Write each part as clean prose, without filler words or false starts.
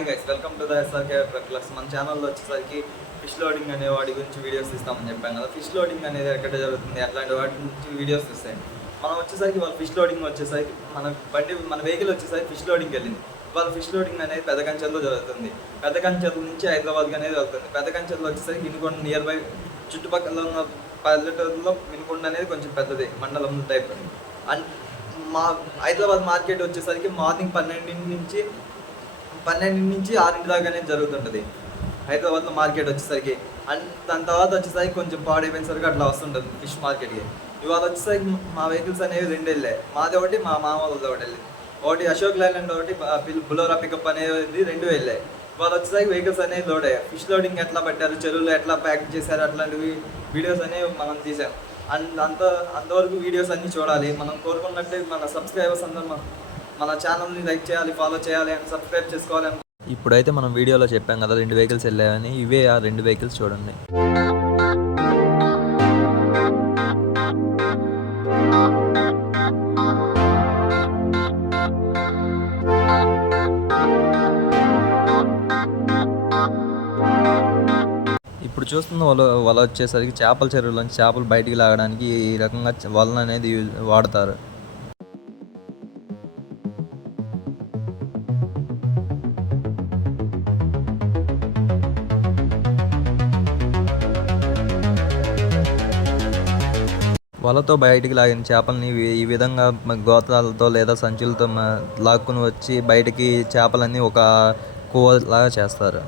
Hi guys, welcome to the SRK plus. మన ఛానల్లో వచ్చేసరికి ఫిష్ లోడింగ్ అనే వాటి గురించి వీడియోస్ ఇస్తామని చెప్పాం కదా. ఫిష్ లోడింగ్ అనేది ఎక్కడ జరుగుతుంది, అట్లాంటి వాటి నుంచి వీడియోస్ ఇస్తాయి. మనం వచ్చేసరికి వాళ్ళు ఫిష్ లోడింగ్ వచ్చేసరికి మన వెహికల్ వచ్చేసరికి ఫిష్ లోడింగ్కి వెళ్ళింది. వాళ్ళ ఫిష్ లోడింగ్ అనేది పెదకంచెల్లో జరుగుతుంది. పెదకంచెల నుంచి హైదరాబాద్కి అనేది వెళ్తుంది. పెదకంచెల్లో వచ్చేసరికి వినుకొండ నియర్ బై చుట్టుపక్కల ఉన్న పల్లెటూరులో వినుకొండ అనేది కొంచెం పెద్దది మండలం టైప్. అండ్ మా హైదరాబాద్ మార్కెట్ వచ్చేసరికి మార్నింగ్ 12 నుంచి 6 దాకా అనేది జరుగుతుంటుంది హైదరాబాద్లో మార్కెట్ వచ్చేసరికి. అండ్ దాని తర్వాత వచ్చేసరికి కొంచెం పాడైపోయినసరికి అట్లా వస్తుంటుంది ఫిష్ మార్కెట్కి. ఇవాళ వచ్చేసరికి మా వెహికల్స్ అనేవి 2 వెళ్ళాయి. మాది ఒకటి, మా మామ వాళ్ళది ఒకటి వెళ్ళింది. ఒకటి అశోక్ లైలాండ్, ఒకటి బులోరా పికప్ అనేది 2 వెళ్ళాయి. ఇవాళ వచ్చేసరికి వెహికల్స్ అనేవి లోడ్ అయ్యాయి. ఫిష్ లోడింగ్ ఎట్లా పెట్టారు, చెరువులో ఎట్లా ప్యాక్ చేశారు, అట్లాంటివి వీడియోస్ అనేవి మనం తీసాం. అండ్ అంతవరకు వీడియోస్ అన్నీ చూడాలి. మనం కోరుకున్నట్టే మన సబ్స్క్రైబర్స్ అందరూ మన ఛానల్ని లైక్ చేయాలి, ఫాలో చేయాలి అండ్ సబ్స్క్రైబ్ చేసుకోవాలి. ఇప్పుడైతే మనం వీడియోలో చెప్పాం కదా 2 వెహికల్స్ వెళ్ళాయని, ఇవే ఆ 2 వెహికల్స్ చూడండి. ఇప్పుడు చూస్తున్న వల వచ్చేసరికి చేపల చెరువులోంచి చేపలు బయటికి లాగడానికి ఈ రకంగా వలన అనేది వాడతారు. వలతో బయటికి లాగిన చేపల్ని ఈ విధంగా గోతాలతో లేదా సంచులతో లాక్కుని వచ్చి బయటికి చేపలన్నీ ఒక కూవలాగా చేస్తారు.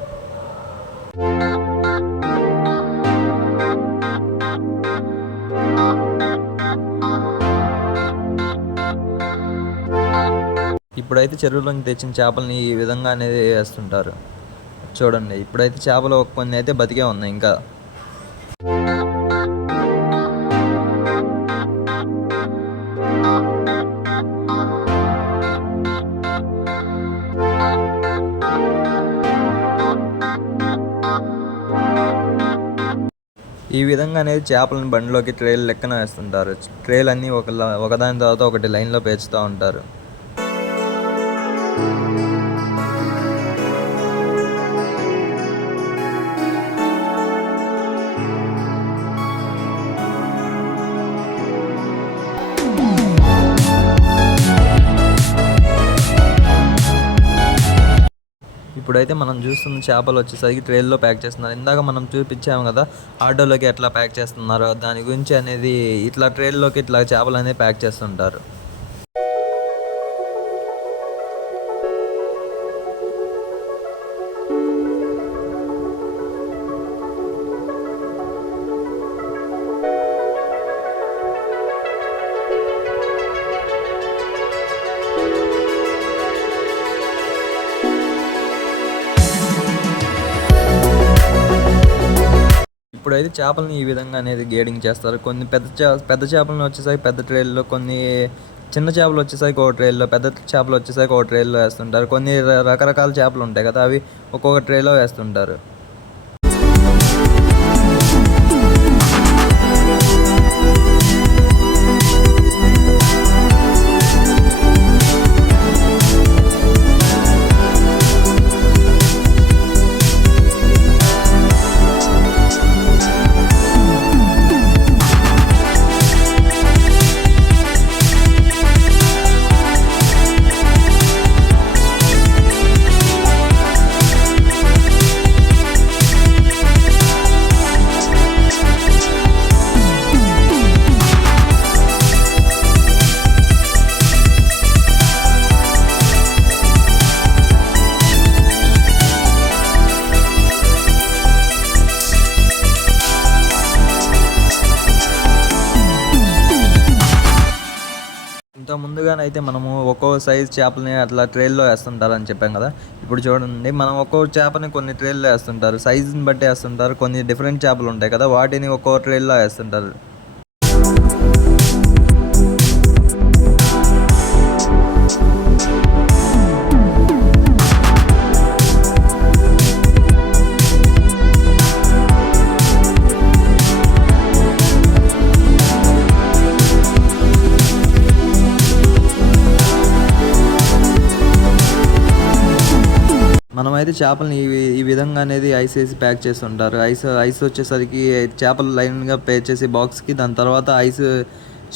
ఇప్పుడైతే చెరువులోంచి తెచ్చిన చేపలని ఈ విధంగా అనేది వేస్తుంటారు. చూడండి, ఇప్పుడైతే చేపలు కొన్ని అయితే బతికే ఉన్నాయి. ఇంకా ఈ విధంగా అనేది చేపలను బండిలోకి ట్రేలు లెక్కన వేస్తుంటారు. ట్రేలు అన్నీ ఒకదాని తర్వాత ఒకటి లైన్లో పేర్చుతూ ఉంటారు. ఇప్పుడైతే మనం చూస్తున్న చేపలు వచ్చేసరికి ట్రేల్లో ప్యాక్ చేస్తున్నారు. ఇందాక మనం చూపించాము కదా ఆటోలోకి ఎట్లా ప్యాక్ చేస్తున్నారో, దాని గురించి అనేది ఇట్లా ట్రేల్లోకి ఇట్లా చేపలు అనేది ప్యాక్ చేస్తుంటారు. ఇప్పుడైతే చేపలని ఈ విధంగా అనేది గేడింగ్ చేస్తారు. కొన్ని పెద్ద చేపలను వచ్చేసరికి పెద్ద ట్రేల్లో, కొన్ని చిన్న చేపలు వచ్చేసరికి ఒక ట్రేల్లో, పెద్ద చేపలు వచ్చేసరికి ఒక ట్రేల్లో వేస్తుంటారు. కొన్ని రకరకాల చేపలు ఉంటాయి కదా, అవి ఒక్కొక్క ట్రేలో వేస్తుంటారు. ఇంత ముందుగానైతే మనము ఒక్కో సైజ్ చేపలని అట్లా ట్రేల్లో వేస్తుంటారని చెప్పాం కదా. ఇప్పుడు చూడండి, మనం ఒక్కో చేపని కొన్ని ట్రేల్లో వేస్తుంటారు, సైజుని బట్టి వేస్తుంటారు. కొన్ని డిఫరెంట్ చేపలు ఉంటాయి కదా, వాటిని ఒక్కో ట్రేల్లో వేస్తుంటారు. అయితే చేపలని ఈ విధంగా అనేది ఐస్ వేసి ప్యాక్ చేసి ఉంటారు. ఐస్ వచ్చేసరికి చేపలు లైన్గా పే చేసి బాక్స్కి, దాని తర్వాత ఐస్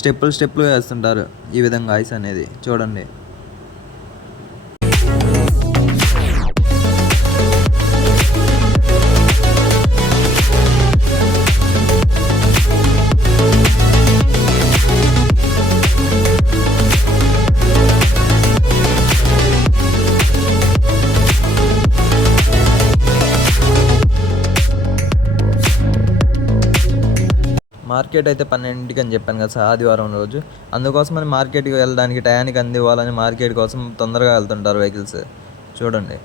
స్టెప్పులు వేస్తుంటారు. ఈ విధంగా ఐస్ అనేది చూడండి. మార్కెట్ అయితే 12కి అని చెప్పాను కదా సార్, ఆదివారం రోజు. అందుకోసమని మార్కెట్కి వెళ్ళడానికి టయానికి అందివ్వాలని మార్కెట్ కోసం తొందరగా వెళ్తుంటారు వెహికల్స్. చూడండి.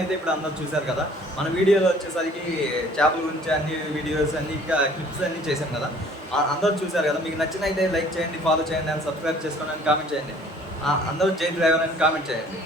అయితే ఇప్పుడు అందరూ చూశారు కదా, మన వీడియోలో వచ్చేసరికి చేపల గురించి అన్ని వీడియోస్ అన్ని ఇంకా క్లిప్స్ అన్ని చేశాం కదా. అందరూ చూశారు కదా. మీకు నచ్చినైతే లైక్ చేయండి, ఫాలో చేయండి, అండ్ సబ్స్క్రైబ్ చేసుకోండి, అని కామెంట్ చేయండి. అందరూ జై డ్రైవర్ అని కామెంట్ చేయండి.